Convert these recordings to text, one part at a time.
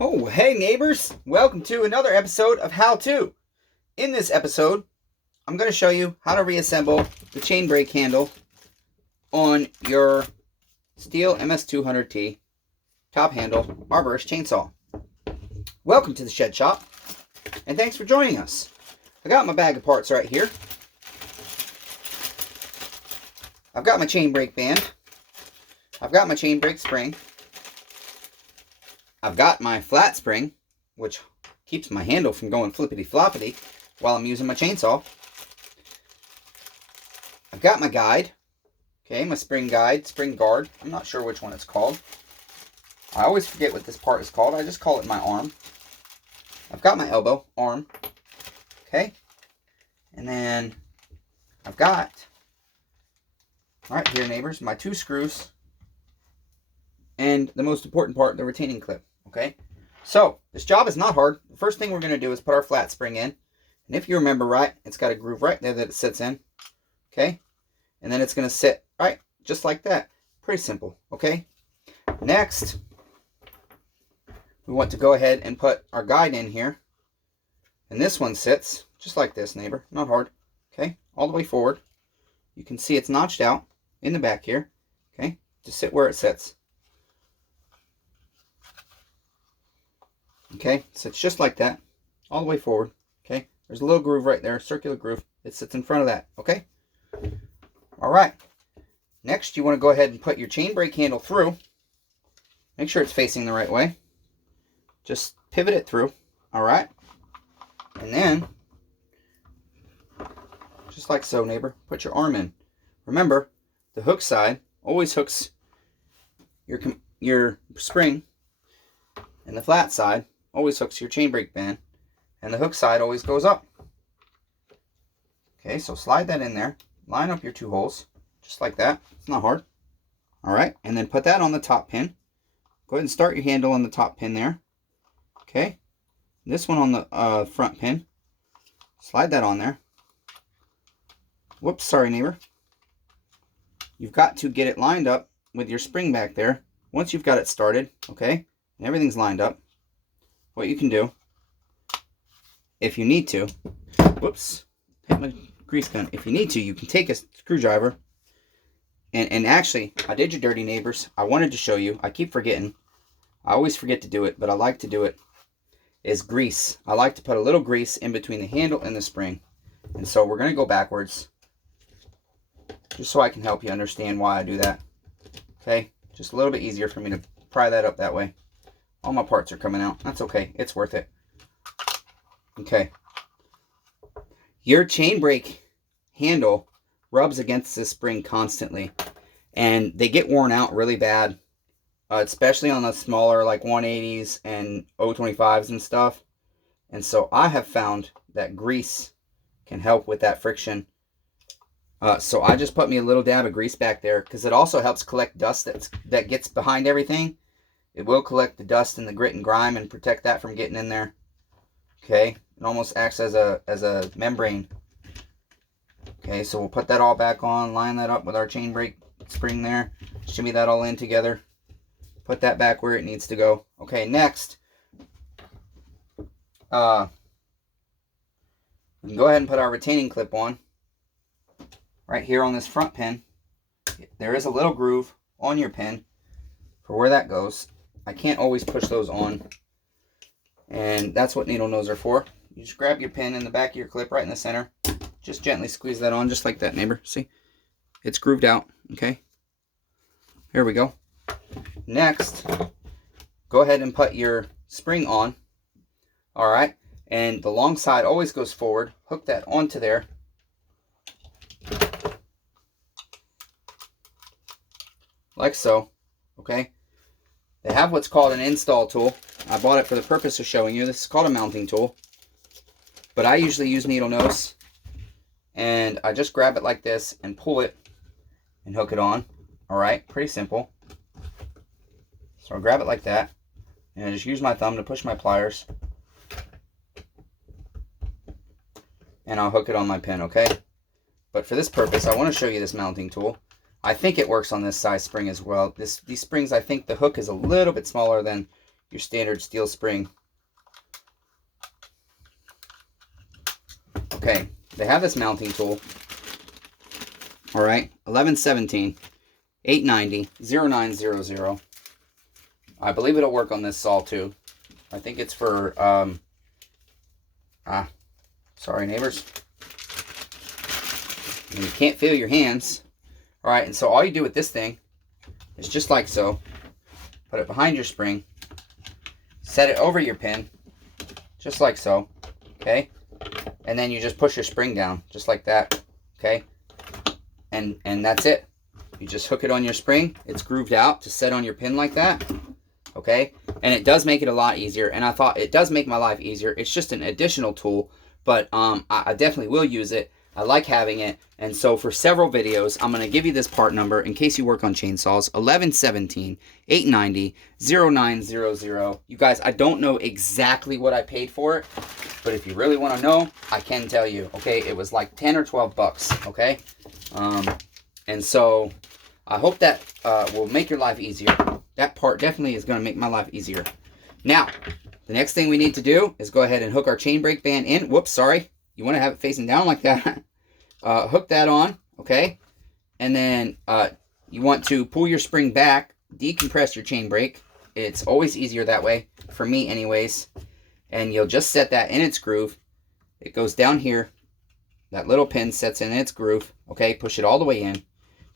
Oh, hey neighbors! Welcome to another episode of How To. In this episode, I'm going to show you how to reassemble the chain brake handle on your STIHL MS200T top handle arborist chainsaw. Welcome to the shed shop, and thanks for joining us. I got my bag of parts right here. I've got my chain brake band. I've got my chain brake spring. I've got my flat spring, which keeps my handle from going flippity-floppity while I'm using my chainsaw. I've got my guide, okay, my spring guide, spring guard. I'm not sure which one it's called. I always forget what this part is called. I just call it my arm. I've got my elbow, arm, okay, and then I've got, right here neighbors, my 2 screws, and the most important part, the retaining clip. Okay, so this job is not hard. The first thing we're going to do is put our flat spring in. And if you remember right, it's got a groove right there that it sits in. Okay, and then it's going to sit right just like that. Pretty simple. Okay, next we want to go ahead and put our guide in here. And this one sits just like this, neighbor. Not hard. Okay, all the way forward. You can see it's notched out in the back here. Okay, to sit where it sits. Okay, so it's just like that, all the way forward. Okay, there's a little groove right there, circular groove. It sits in front of that. Okay, all right. Next, you want to go ahead and put your chain brake handle through. Make sure it's facing the right way. Just pivot it through. All right, and then just like so, neighbor, put your arm in. Remember, the hook side always hooks your spring, and the flat side always hooks your chain brake band, and the hook side always goes up. Okay, so slide that in there, line up your 2 holes just like that. It's not hard. All right, and then put that on the top pin. Go ahead and start your handle on the top pin there. Okay, this one on the front pin, slide that on there. Whoops, sorry neighbor. You've got to get it lined up with your spring back there. Once you've got it started, okay, and everything's lined up, what you can do, if you need to, whoops, hit my grease gun. If you need to, you can take a screwdriver, and actually, I did your dirty neighbors. I wanted to show you. I keep forgetting. I always forget to do it, but I like to do it, is grease. I like to put a little grease in between the handle and the spring. And so we're going to go backwards, just so I can help you understand why I do that. Okay, just a little bit easier for me to pry that up that way. All my parts are coming out. That's okay. It's worth it. Okay. Your chain brake handle rubs against this spring constantly, and they get worn out really bad, especially on the smaller like 180s and 025s and stuff. And so I have found that grease can help with that friction. So I just put me a little dab of grease back there, because it also helps collect dust that gets behind everything. It will collect the dust and the grit and grime and protect that from getting in there. Okay, it almost acts as a membrane. Okay, so we'll put that all back on, line that up with our chain brake spring there, shimmy that all in together, put that back where it needs to go. Okay, next, we can go ahead and put our retaining clip on. Right here on this front pin, there is a little groove on your pin for where that goes. I can't always push those on, and that's what needle nose are for. You just grab your pin in the back of your clip right in the center, just gently squeeze that on just like that, neighbor. See, it's grooved out. Okay, here we go. Next, go ahead and put your spring on. All right, and the long side always goes forward. Hook that onto there, like so. Okay, they have what's called an install tool. I bought it for the purpose of showing you. This is called a mounting tool, but I usually use needle nose, and I just grab it like this and pull it and hook it on. All right, pretty simple. So I grab it like that, and I just use my thumb to push my pliers, and I'll hook it on my pin. Okay, but for this purpose, I want to show you this mounting tool. I think it works on this size spring as well. These springs, I think the hook is a little bit smaller than your standard steel spring. Okay, they have this mounting tool. All right, 1117 890 0900. I believe it'll work on this saw too. I think it's for sorry neighbors. And you can't feel your hands. All right, and so all you do with this thing is just like so. Put it behind your spring. Set it over your pin, just like so. Okay, and then you just push your spring down, just like that. Okay, and that's it. You just hook it on your spring. It's grooved out to set on your pin like that. Okay, and it does make it a lot easier, and I thought it does make my life easier. It's just an additional tool, but I definitely will use it. I like having it, and so for several videos, I'm going to give you this part number in case you work on chainsaws, 1117 890 0900. You guys, I don't know exactly what I paid for it, but if you really want to know, I can tell you. Okay, it was like 10 or 12 bucks, okay? And so I hope that will make your life easier. That part definitely is going to make my life easier. Now, the next thing we need to do is go ahead and hook our chain brake band in. Whoops, sorry. You want to have it facing down like that. Hook that on, okay? And then you want to pull your spring back, decompress your chain brake. It's always easier that way, for me anyways. And you'll just set that in its groove. It goes down here. That little pin sets in its groove, okay? Push it all the way in.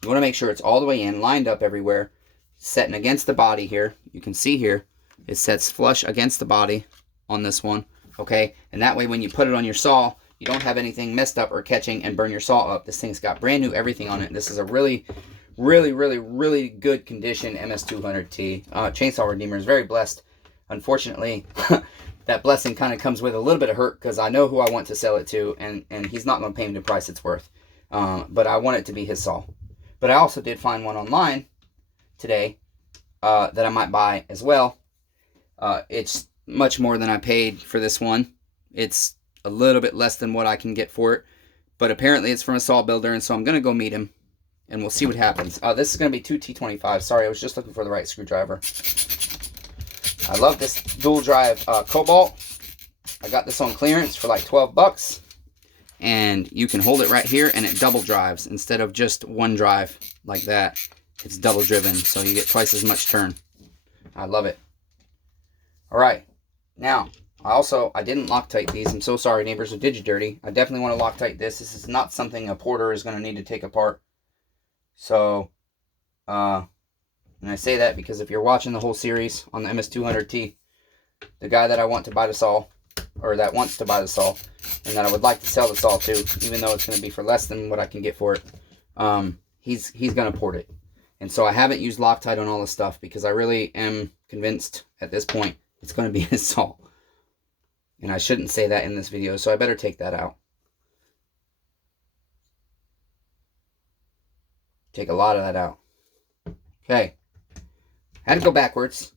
You want to make sure it's all the way in, lined up everywhere, setting against the body here. You can see here, it sets flush against the body on this one, okay? And that way when you put it on your saw, you don't have anything messed up or catching and burn your saw up. This thing's got brand new everything on it. This is a really, really, really, really good condition MS200T. Chainsaw Redeemer is very blessed. Unfortunately, that blessing kind of comes with a little bit of hurt because I know who I want to sell it to, and he's not going to pay me the price it's worth. But I want it to be his saw. But I also did find one online today that I might buy as well. It's much more than I paid for this one. It's a little bit less than what I can get for it, but apparently it's from a saw builder, and so I'm going to go meet him, and we'll see what happens. This is going to be 2 T25. Sorry, I was just looking for the right screwdriver. I love this dual drive Cobalt. I got this on clearance for like 12 bucks, and you can hold it right here, and it double drives instead of just one drive like that. It's double driven, so you get twice as much turn. I love it. All right, now I didn't Loctite these. I'm so sorry, neighbors, who did you dirty. I definitely want to Loctite this. This is not something a porter is going to need to take apart. So, and I say that because if you're watching the whole series on the MS200T, the guy that I want to buy the saw, or that wants to buy the saw, and that I would like to sell the saw to, even though it's going to be for less than what I can get for it, he's going to port it. And so I haven't used Loctite on all this stuff because I really am convinced at this point it's going to be his saw. And I shouldn't say that in this video, so I better take that out. Take a lot of that out. Okay. I had to go backwards.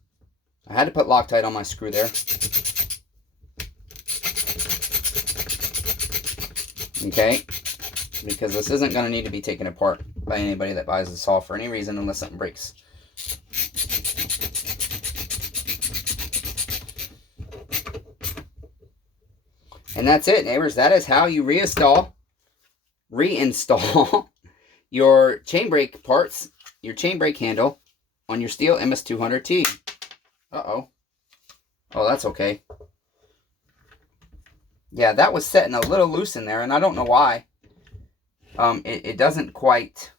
I had to put Loctite on my screw there. Okay. Because this isn't going to need to be taken apart by anybody that buys the saw for any reason unless something breaks. And that's it, neighbors. That is how you reinstall your chain brake parts, your chain brake handle on your STIHL MS200T. Uh-oh. Oh, that's okay. Yeah, that was setting a little loose in there, and I don't know why. It doesn't quite...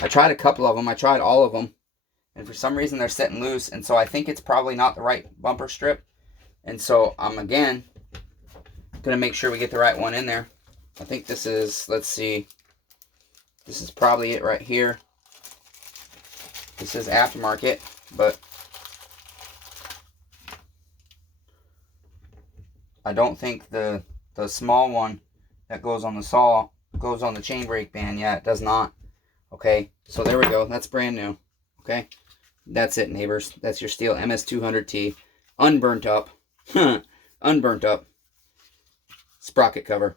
I tried a couple of them. I tried all of them. And for some reason, they're setting loose, and so I think it's probably not the right bumper strip. And so I'm, again, going to make sure we get the right one in there. I think this is, let's see, this is probably it right here. This is aftermarket, but I don't think the small one that goes on the saw goes on the chain brake band. Yeah, it does not. Okay, so there we go. That's brand new. Okay, that's it, neighbors. That's your STIHL MS200T, unburnt up, unburnt up sprocket cover.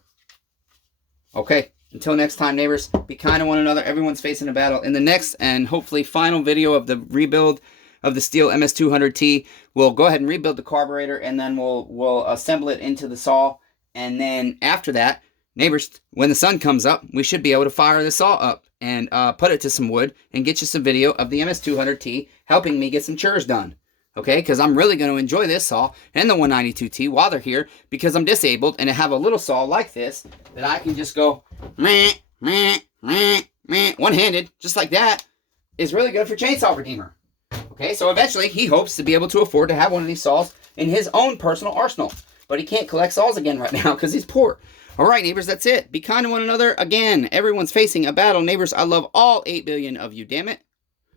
Okay, until next time, neighbors, be kind to one another. Everyone's facing a battle. In the next and hopefully final video of the rebuild, of the STIHL MS200T. We'll go ahead and rebuild the carburetor, and then we'll assemble it into the saw. And then after that, neighbors, when the sun comes up, we should be able to fire the saw up and put it to some wood and get you some video of the MS200T helping me get some chores done. Okay, because I'm really going to enjoy this saw and the 192T while they're here, because I'm disabled and I have a little saw like this that I can just go meh, meh, meh, meh, one-handed, just like that. Is really good for Chainsaw Redeemer. Okay, so eventually he hopes to be able to afford to have one of these saws in his own personal arsenal. But he can't collect saws again right now because he's poor. All right, neighbors, that's it. Be kind to one another. Again, everyone's facing a battle. Neighbors, I love all 8 billion of you, damn it.